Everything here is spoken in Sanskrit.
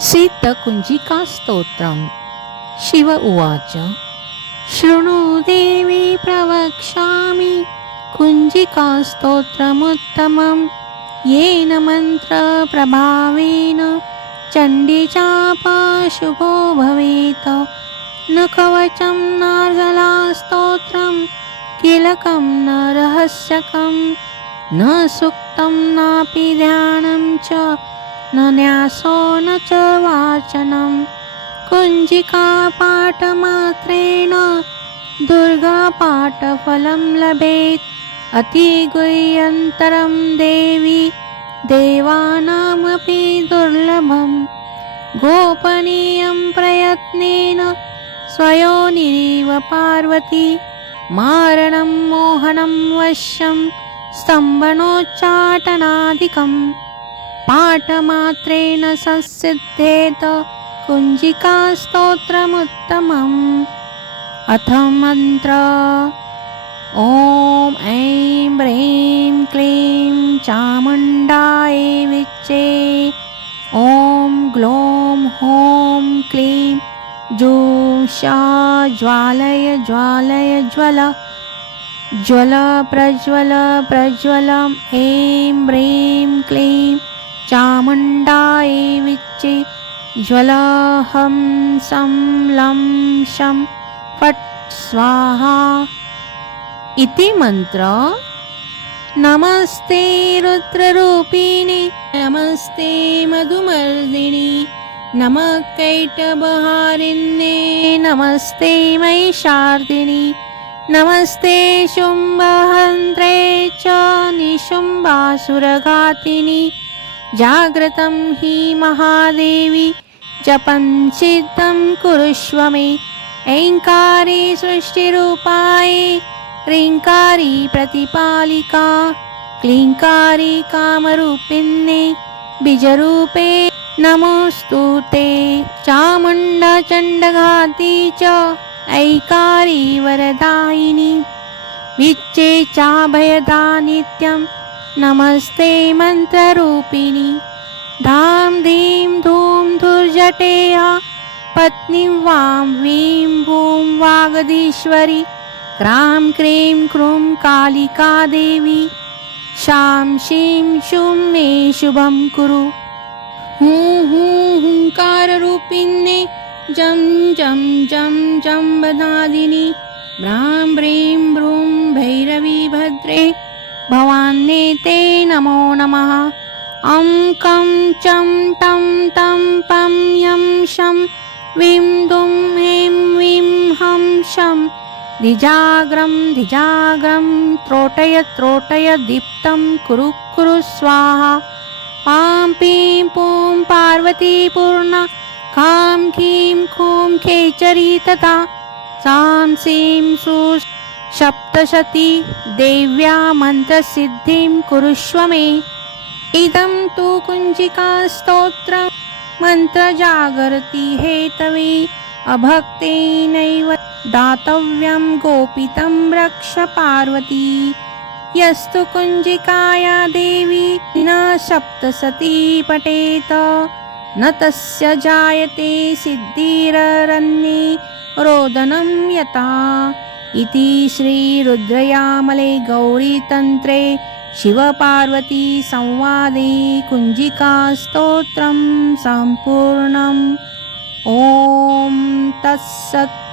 सिद्धकुञ्जिकास्तोत्रम्। शिव उवाच शृणु देवी प्रवक्ष्यामि। कुञ्जिकास्तोत्रमुत्तमं येन मन्त्रप्रभावेन चण्डीचापाशुभो भवेत्। न कवचं नार्गलास्तोत्रं किलकं न रहस्यकं न सुक्तं नापि ध्यानं च न न्यासो न च वाचनं कुञ्जिकापाठमात्रेण दुर्गापाठफलं लभेत्। अतिगुह्यन्तरं देवी देवानामपि दुर्लभं गोपनीयं प्रयत्नेन स्वयोनिरिव पार्वती। मारणं मोहनं वश्यं स्तम्भनोच्चाटनादिकम् पाठमात्रेण संसिद्धेत कुञ्जिकास्तोत्रमुत्तमम्। अथ मन्त्र। ॐ ऐं ह्रीं क्लीं चामुण्डाय विच्चे। ॐ ग्लों हूं क्लीं जूषा ज्वालय ज्वालय ज्वल। ज्वल प्रज्वल प्रज्वलम्। ऐं ह्रीं क्लीं चामुण्डाय विच्चे ज्वलहं सं लं शं फट् स्वाहा। इति मन्त्र। नमस्ते रुद्ररूपिणि। नमस्ते मधुमर्दिनि। नमः कैटबहारिण्ये। नमस्ते मैशार्दिनि नमस्ते शुम्भहन्त्रे च निशुम्भासुरघातिनि जाग्रतं हि महादेवी जपञ्चित्तं कुरुष्व मे। ऐङ्कारी सृष्टिरूपाय ह्रीङ्कारी प्रतिपालिका क्लीङ्कारी कामरूपिण्ये बीजरूपे नमोऽस्तु ते। चामुण्डचण्डघाती च ऐकारी वरदायिनी। विच्चे चाभयदा नित्यम् नमस्ते मन्त्ररूपिणि धां धीं धूं धुर्जटेया पत्नीं वां वीं भूं वागधीश्वरि क्रां क्रीं क्रूं कालिका देवी। शां शीं शुं मे शुभं कुरु। हूं हूं हुङ्काररूपिण्ये जं जं जं जं वदादिनि ब्रां ब्रीं ब्रूं भैरवी भद्रे भवान्नेते नमो नमः अं कं चं टं तं पं यं शं विं दुं हीं विं हं शं। धिजाग्रं धिजाग्रं त्रोटय त्रोटय दीप्तं कुरु कुरु स्वाहा। पां पीं पूं पार्वतीपूर्णा खां खीं खूं खेचरी तथा। सां सीं सु सप्तशती देव्या मन्त्रसिद्धिं कुरुष्व मे इदं तु कुञ्जिकास्तोत्रं मन्त्रजागर्ति हेतवे। अभक्तेनैव दातव्यं गोपितं रक्ष पार्वती। यस्तु कुञ्जिकाया देवी न सप्तसती पठेत। न तस्य जायते सिद्धिररण्ये रोदनं यथा। इति श्रीरुद्रयामले गौरीतन्त्रे शिवपार्वतीसंवादे कुञ्जिकास्तोत्रं सम्पूर्णम्। ॐ तत्सत्